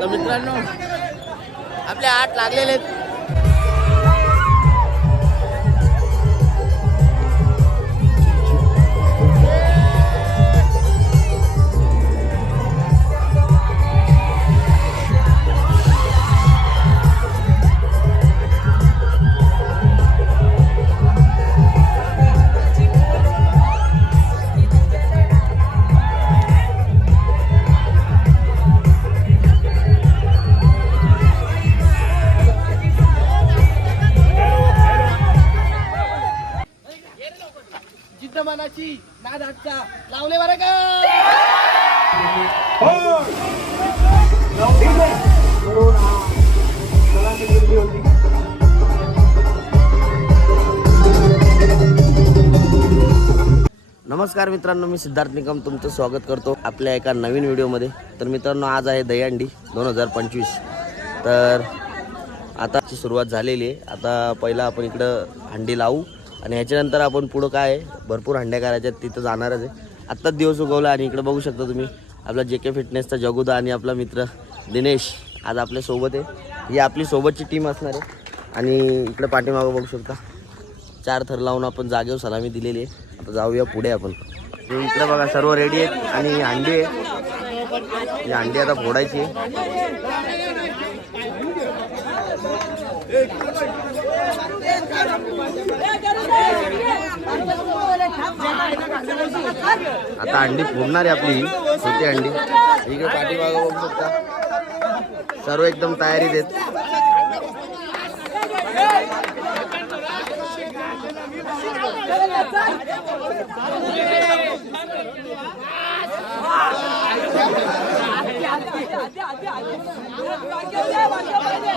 तर मित्रांनो आपले आठ लागलेले आहेत. मनाची नाद लावले बरं का? नमस्कार मित्रांनो मी सिद्धार्थ निकम तुमचं स्वागत करतो आपल्या एका नवीन व्हिडिओमध्ये. तर मित्रांनो आज आहे दहीहंडी दोन हजार पंचवीस. तर आताची सुरुवात झालेली आहे. आता पहिला आपण इकडं हंडी लावू. आणि ह्याच्यानंतर आपण पुढं काय आहे, भरपूर हंड्या करायच्या आहेत, तिथं जाणारच आहे. आत्ताच दिवस उगवला आणि इकडं बघू शकता तुम्ही आपला जे के फिटनेसचा जगुदा आणि आपला मित्र दिनेश आज आपल्यासोबत आहे. ही आपली सोबतची टीम असणार आहे. आणि इकडं पाठीमागं बघू शकता चार थर लावून आपण जागेवर सलामी दिलेली आहे. आता जाऊया पुढे आपण. इकडं बघा सर्व रेडी आहेत आणि अंडी आहे. ही अंडी आता फोडायची आहे. आता अंडी फोडणार आहे आपली छोटी अंडी. इकडे पाठीमागं बघू शकता. सर्व एकदम तयारी देत.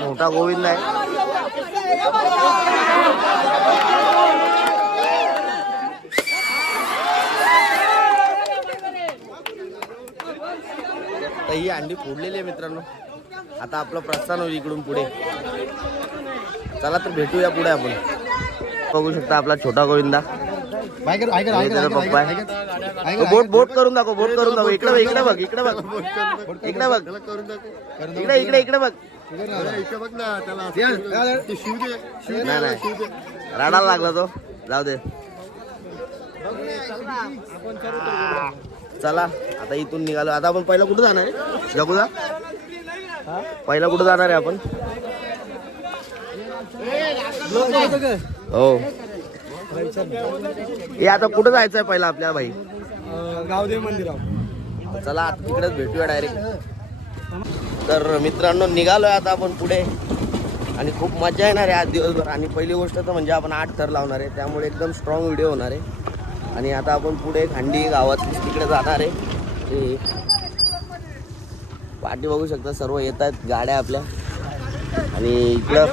मोठा गोविंद आहे. तर ही अंडी फोडलेली आहे मित्रांनो. आता आपलं प्रस्थान होईल इकडून पुढे. चला तर भेटूया पुढे आपण. बघू शकता आपला छोटा गोविंदा. पप्पा आहे. बोट बोट करून दाखव बोट करून दाखव. इकडे बघ इकडे बघ इकडे बघ. इकडे बघ. इकडे इकडे इकडे बघ. राडाला लागला तो. जाऊ दे. चला आता इथून निघालो. आता आपण पहिला कुठं जाणार आहे? जगुदा? पहिला कुठं जाणार आहे आपण? हो. हे आता कुठं जायचं आहे पहिला आपल्या भाई? गावदेव मंदिरावर चला आता तिकडेच भेटूया डायरेक्ट तर मित्रांनो निघालोय आता आपण पुढे. आणि खूप मजा येणार आहे आज दिवसभर. आणि पहिली गोष्ट तर म्हणजे आपण आठ थर लावणार आहे. त्यामुळे एकदम स्ट्रॉंग व्हिडिओ होणार आहे. आणि आता आपण पुढे खांडी गावात तिकडे जाणार आहे. पाठी बघू शकता सर्व येत आहेत गाड्या आपल्या. आणि इकडं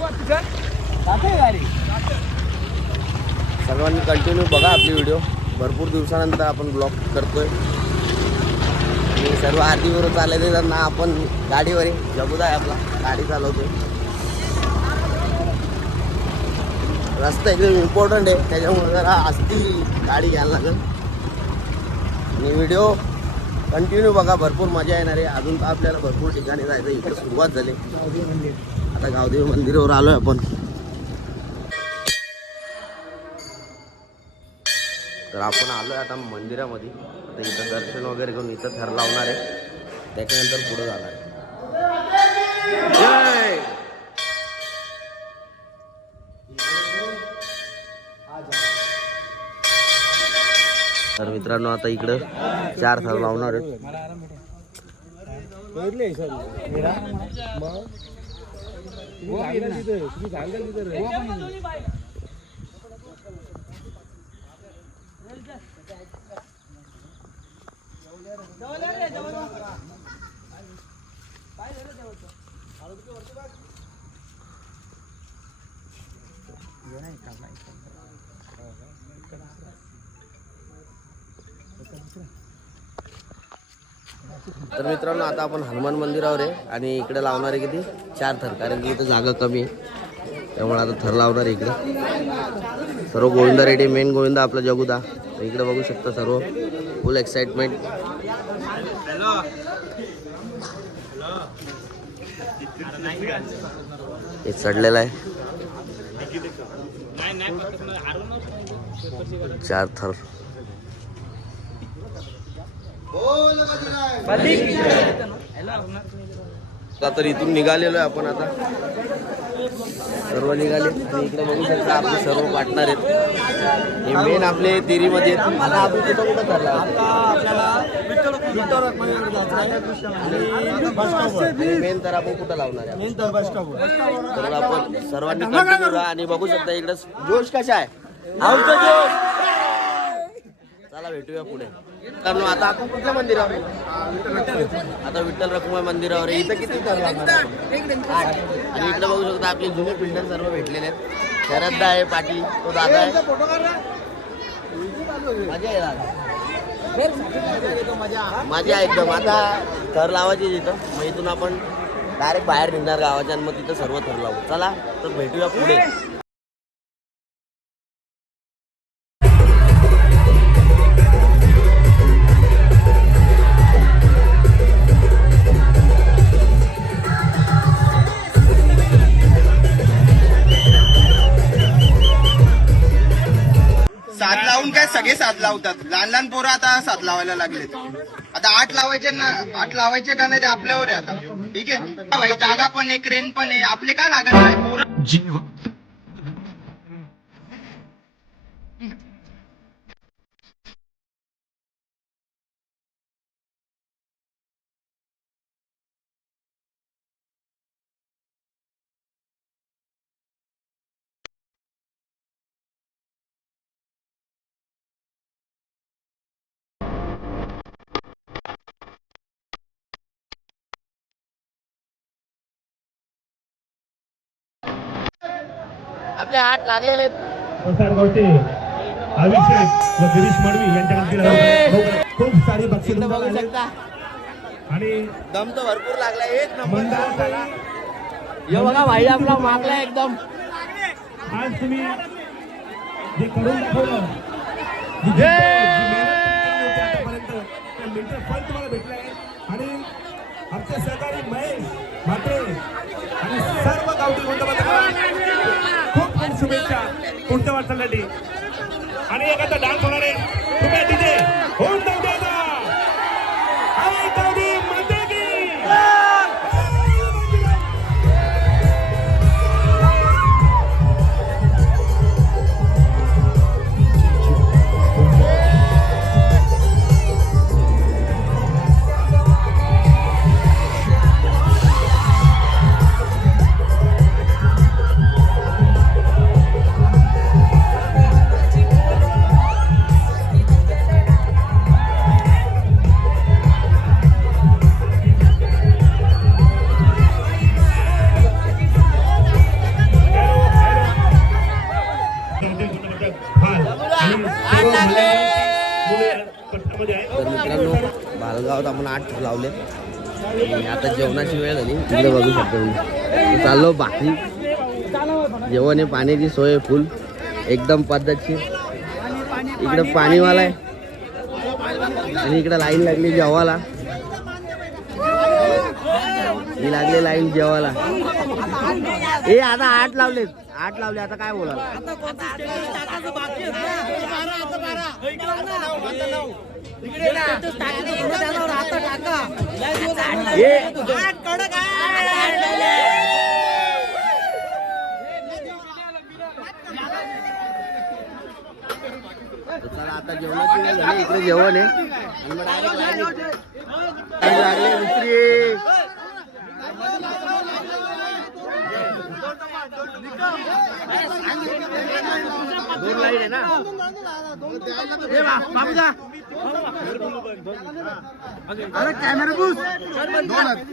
सर्वांनी कंटिन्यू बघा आपली व्हिडिओ भरपूर दिवसानंतर आपण ब्लॉग करतोय. आणि सर्व आरतीवर चालले ना आपण गाडीवर आहे जगुदा आहे आपला गाडी चालवतोय. रस्ता एकदम इम्पॉर्टंट आहे त्याच्यामुळे जरा असती गाडी घ्यायला लागेल. आणि व्हिडिओ कंटिन्यू बघा भरपूर मजा येणार आहे. अजून तर आपल्याला भरपूर ठिकाणी जायचं इकडे सुरुवात झाली. आता गावदेवी मंदिरावर आलोय आपण. तर आपण आलो आहे आता मंदिरामध्ये. आता इथं दर्शन वगैरे करून इथं थर लावणार आहे. त्याच्यानंतर पुढे जाणार आहे. तर मित्रांनो आता इकडं चार थर लावणार आहे बघितले सर मेरा मग तुम्ही सांगाल तिथं तुम्ही सांगाल तिथं रे. तर मित्रांनो आता आपण हनुमान मंदिरावर आहे आणि इकडे लावणार आहे किती? चार थर कारण की इथं जागा कमी आहे. त्यामुळे आता थर लावणार आहे इकडे. सर्व गोविंदा रेडी मेन गोविंदा आपला जगुदा. इकडे बघू शकता सर्व. फुल एक्साइटमेंट हे चढलेला आहे. चार थर. तर इथून निघालेलो आहे आपण आता. सर्व निघाले. आणि इकडे बघू शकता आपले सर्व पार्टनर आहेत. हे मेन आपले तेरीमध्ये आता आपण कुठं कुठं ठरला मेन तर आपण कुठं लावणार आहे? तर आपण सर्वांनी राहा आणि बघू शकता इकडे. जोश कशा आहे? चला भेटूया पुढे. तर आता आपण कुठल्या मंदिरावर? आता विठ्ठल रखुमाई मंदिरावर आहे. इथं किती. आणि इकडे बघू शकता आपले जुने पिंडर सर्व भेटलेले आहेत. शरद आहे पाटील तो दादा आहे. मजा आहे दादा मजा. आहे एकदम. आता थर लावायची तिथं मग इथून आपण डायरेक्ट बाहेर निघणार गावाच्या आणि मग तिथं सर्व थर लावू. चला तर भेटूया पुढे. काय लावतात. लहान लहान पोरं आता सात लावायला लागलेत आता आठ लावायचे ना आठ लावायचे का नाही ते आपल्यावर आहे आता. ठीक आहे? जागा पण आहे क्रेन पण आहे. आपले काय लागत नाही? पोरं आपले हात लागलेले अभिषेक व गिरीश मडवी यांच्या वतीनं खूप सारी बक्षीस बघू शकता. आणि दम तर भरपूर लागला एक नंबर. हे बघा भाई आपला मागला एकदम. आज तुम्ही जे करून दाखवलं जी जिद्द, जी मेहनत तुम्ही केली होती आतापर्यंत, ते मिनिटं फळ तुम्हाला भेटलं आहे आणि आमचे सहकारी महेश म्हात्रे आणि सर्व गावठी गुंतवणूक खूप खूप शुभेच्छा पुढच्या वाटचालीसाठी आणि एखादा डान्स होणार आहे आणि आता जेवणाची वेळ झाली. इकडे बघू शकतो तुम्ही. चाललो बाकी. जेवण आहे पाण्याची सोय फुल एकदम पद्धतशीर. इकडं पाणीवाला आहे. आणि इकडं लाईन लागली जेवायला. ही लागली लाईन जेवायला. ए आता आठ लावले आठ लावले. आता काय बोला चला आता जेवणाची वेळ झाली. इकडे जेवण आहे. लागली दुसरी. दोन लाईन ना? ए बा, बाबू जा.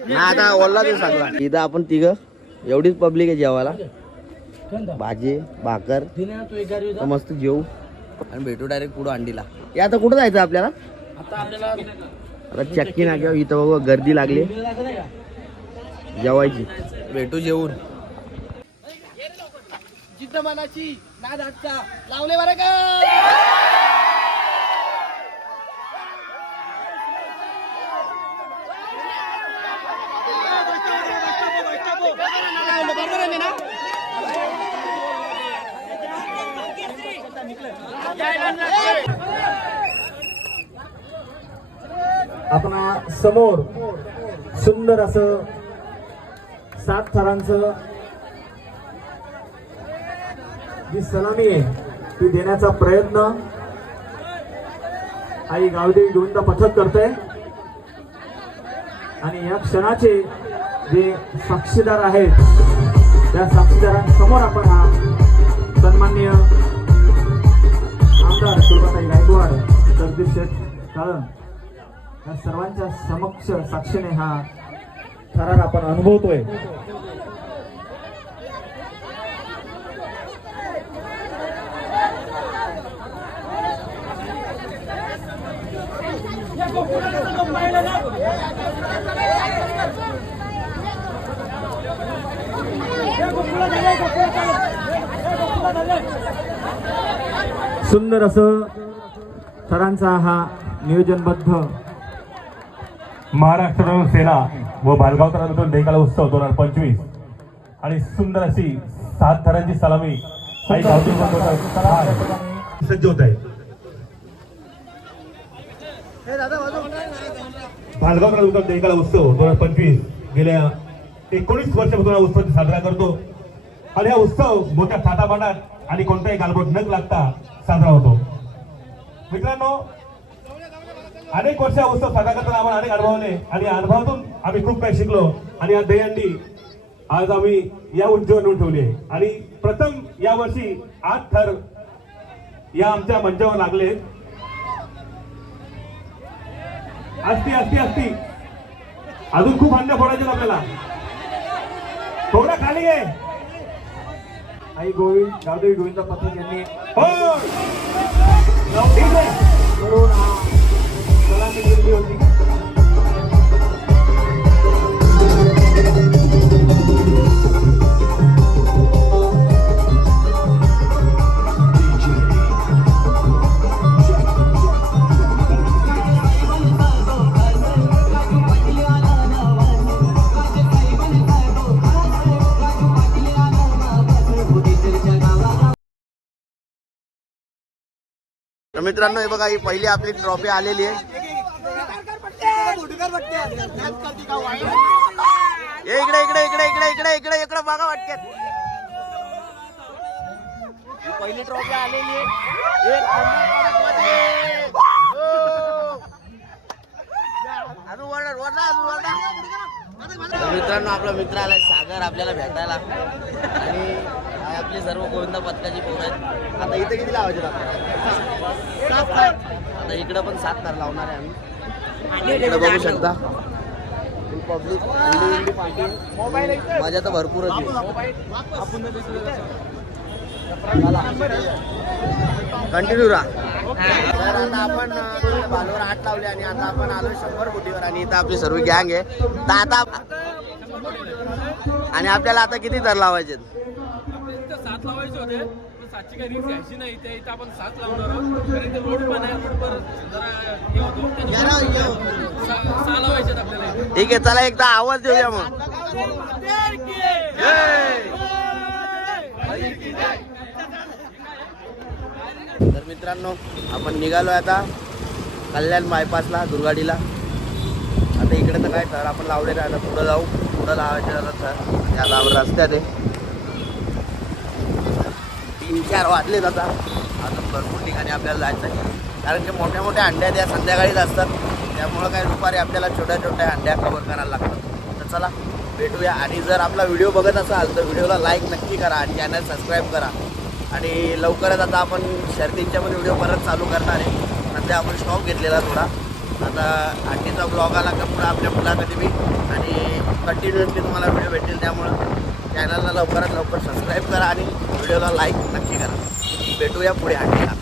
ना आता ओल्ला ते सांगला इथं आपण तिघ. एवढीच पब्लिक आहे जेवायला. भाजी भाकर. तर मस्त जेवू. आणि भेटू डायरेक्ट पुढं अंडीला. हे आता कुठं जायचं आपल्याला? आता चक्की नाक्यावर इथं बघा गर्दी लागली. जेवायची. भेटू जेवून. जिद्द मनाची नाद लावले बरं का? आपणा समोर सुंदर असं सात थरांचं जी सलामी आहे ती देण्याचा प्रयत्न आई गावदेवी गोविंदा पथक करते आणि या क्षणाचे जे साक्षीदार आहेत त्या साक्षीदारांसमोर आपण हा सन्मान्य आमदार सुरभाताई गायकवाड जगदीश शेठ काळन या सर्वांच्या समक्ष साक्षीने हा थरार आपण अनुभवतोय. सुंदर असं थरांचा हा नियोजनबद्ध महाराष्ट्र सेना व भालगाव तालुक्यातून देकाला उत्सव दोन हजार पंचवीस. आणि सुंदर अशी सात थरांची सलामी सज्ज होत आहे. बालगाव तालुक्यात देकाला उत्सव दोन हजार पंचवीस. गेल्या एकोणीस वर्षापासून हा उत्सव साजरा करतो. आणि हा उत्सव मोठ्या थाटामाटात आणि कोणताही गालबोट न लागता साजरा होतो. मित्रांनो अनेक वर्ष उत्सव साजरा करताना आम्हाला अनेक अनुभवले आणि अनुभवातून आम्ही खूप काही शिकलो. आणि या दहीहंडी आज आम्ही या नेऊन ठेवली आहे. आणि प्रथम या वर्षी आठ थर या आमच्या मंचावर लागले असती असती असती अजून खूप हंड्या फोडायचे आपल्याला. थोडा खाली घे आई गोविंद गावदेवी गोविंद पथक यांनी हो दिली होती तर मित्रांनो हे बघा ही पहिली आपली ट्रॉफी आलेली आहे. इकडे इकडे इकडे इकडे इकडे इकडे इकडे बघा वाटक्यात पहिली ट्रॉफी आलेली एक अजून वरडा, वरडा, अजून वरडा. मित्रांनो आपला मित्र आलाय सागर आपल्याला भेटायला. आणि आपली सर्व गोविंद पथकाची पोरं आहेत. आता इथे किती लावायचे? आता इकडं पण सात तार लावणार आहे आम्ही. इकडे बघू शकता. पब्लिक मजा तर भरपूरच कंटिन्यू राहा. आता आपण बालवर आठ लावले आणि आता आपण आलो शंभर फुटीवर आणि इथं आपली सर्व गँग आहे. तर आता आणि आपल्याला आता किती तर लावायचे सात लावायचे होते. काही रिक्स नाही त्या इथं आपण सात लावणार आहोत. कारण रोड पण आहे रोडवर जरा हे होतो. सहा लावायचे आहेत आपल्याला इथे. ठीक आहे चला एकदा आवाज देऊया मग. तर मित्रांनो आपण निघालो आता कल्याण बायपासला दुर्गाडीला. आता इकडे तर काय तर आपण लावलेलं आहे आता पुढं जाऊ. पुढं लावायचे आता तर त्या लावर रस्त्यात आहे तीन चार वाजलेत आता. अजून भरपूर ठिकाणी आपल्याला जायचं आहे. कारण की मोठ्या मोठ्या अंड्या त्या संध्याकाळीच असतात. त्यामुळं काय दुपारी आपल्याला छोट्या छोट्या अंड्या कवर करायला लागतात. तर चला भेटूया. आणि जर आपला व्हिडिओ बघत असाल तर व्हिडिओला लाईक नक्की करा आणि चॅनल सबस्क्राईब करा. आणि लवकरच आता आपण शर्तींच्या पण व्हिडिओ परत चालू करणार आहे. सध्या आपण स्टॉक घेतलेला थोडा. आता आठीचा ब्लॉग आला का पुढं आपल्या मुलाखती बी. आणि कंटिन्युअसली तुम्हाला व्हिडिओ भेटेल त्यामुळं चॅनलला लवकरात लवकर सबस्क्राईब करा आणि व्हिडिओला लाईक नक्की करा. भेटूया पुढे अंडीला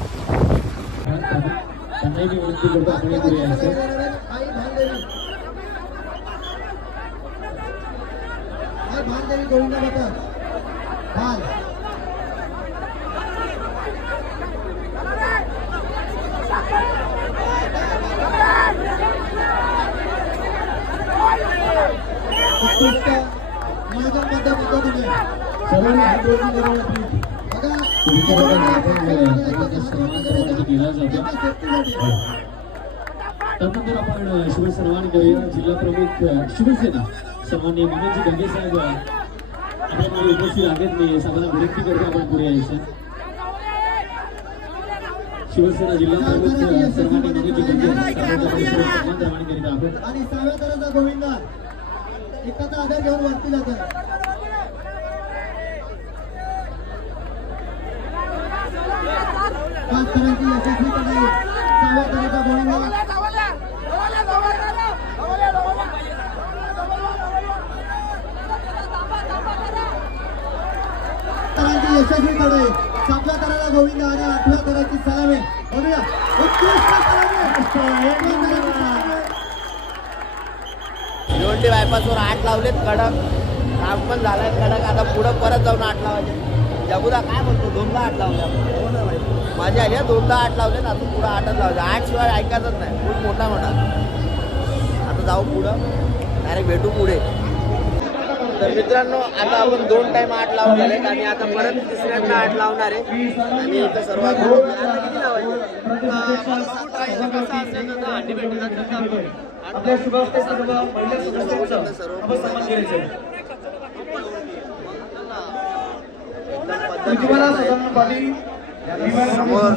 उत्कृष्ट नियोजनबद्ध तुम्ही सर्वांनी हात वरती करावे तुमच्या बघा आपण आता त्या सर्वांचा जातो त्यानंतर आपण शिवसन्मान करूया जिल्हा प्रमुख शिवसेना सन्मान्य मनोजी गंगे साहेब आपल्याकडे उपस्थित आहेत नाही सर्वांना विनंती करतो आपण पुढे यायचं शिवसेना जिल्हा प्रमुख सन्मान्य मनोजी गंगे सन्मान करीत आहोत आणि सहाव्या तराचा गोविंदा एकाचा आधार घेऊन वरती जातात. पाच यशस्वी कमाई सहाव्या गोविंदा सातव्या आणि आठव्या सलामी. भिवंडी बायपासवर आठ लावलेत कडक. काम पण झालंय. कडक. आता पुढं परत जाऊन आठ लावायचे. जगुदा काय म्हणतो? दोनदा आठ लावले आपण. हो माझ्या आल्या दोनदा आठ लावले आता पुढं आठच लावले. आठ शिवाय ऐकायचंच नाही. खूप मोठा मोठा आता जाऊ पुढं. डायरेक्ट भेटू पुढे. तर मित्रांनो आता आपण दोन टाइम आठ लावून झाले आणि आता परत तिसऱ्यांदा आठ लावणार आहे. आणि इथं सर्वात आता किती लावायचे? उज्ज्वला पाटील समोर.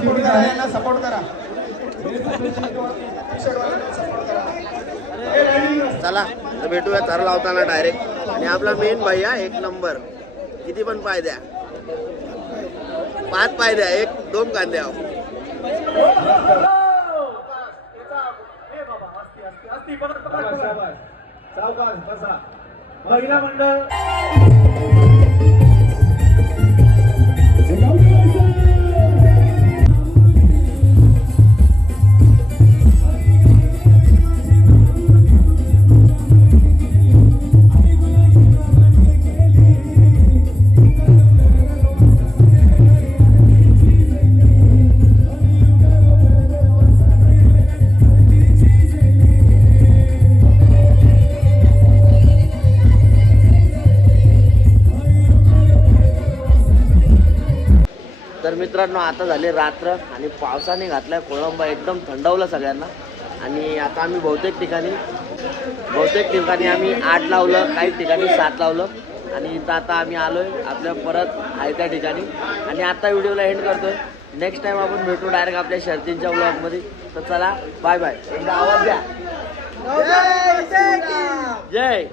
सपोर्ट करा चला तर भेटूया चार लावताना डायरेक्ट आणि आपला मेन भाई एक नंबर किती पण पाय द्या. पाच पाय द्या एक दोन कांदे महिला मंडळ. मित्रांनो आता झाले रात्र आणि पावसाने घातलाय कोळंबा. एकदम थंडावलं सगळ्यांना. आणि आता आम्ही बहुतेक ठिकाणी बहुतेक ठिकाणी आम्ही आठ लावलं काही ठिकाणी सात लावलं. आणि इथं आता आम्ही आलोय आपल्या परत आहे त्या ठिकाणी. आणि आता व्हिडिओला एंड करतोय. नेक्स्ट टाइम आपण भेटू डायरेक्ट आपल्या शर्तींच्या ब्लॉगमध्ये तर चला बाय बाय एकदा आवाज द्या. जय.